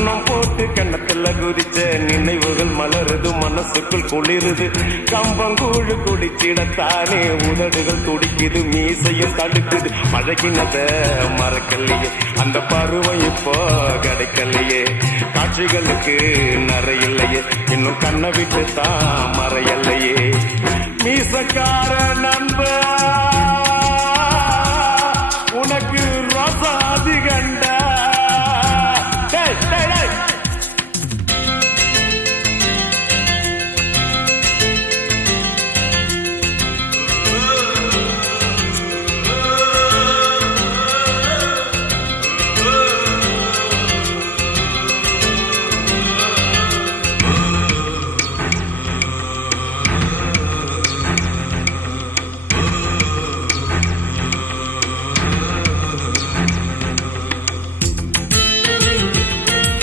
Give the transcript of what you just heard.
கண்ணம் போட்டு கண்ணத்துல குதிச்ச நினைவுகள் மலருது, மனசுக்குள் குளிருது. கம்பங்கூழு குடிச்சிடத்தானே உதடுகள் துடிக்குது, மீசையும் தடுக்குது. பழகினத மறக்கலையே, அந்த பருவம் இப்போ கிடைக்கலையே. காட்சிகளுக்கு நிறையில்லையே, இன்னும் கண்ணை விட்டு தான் மறையல்லையே. மீசக்கார நண்ப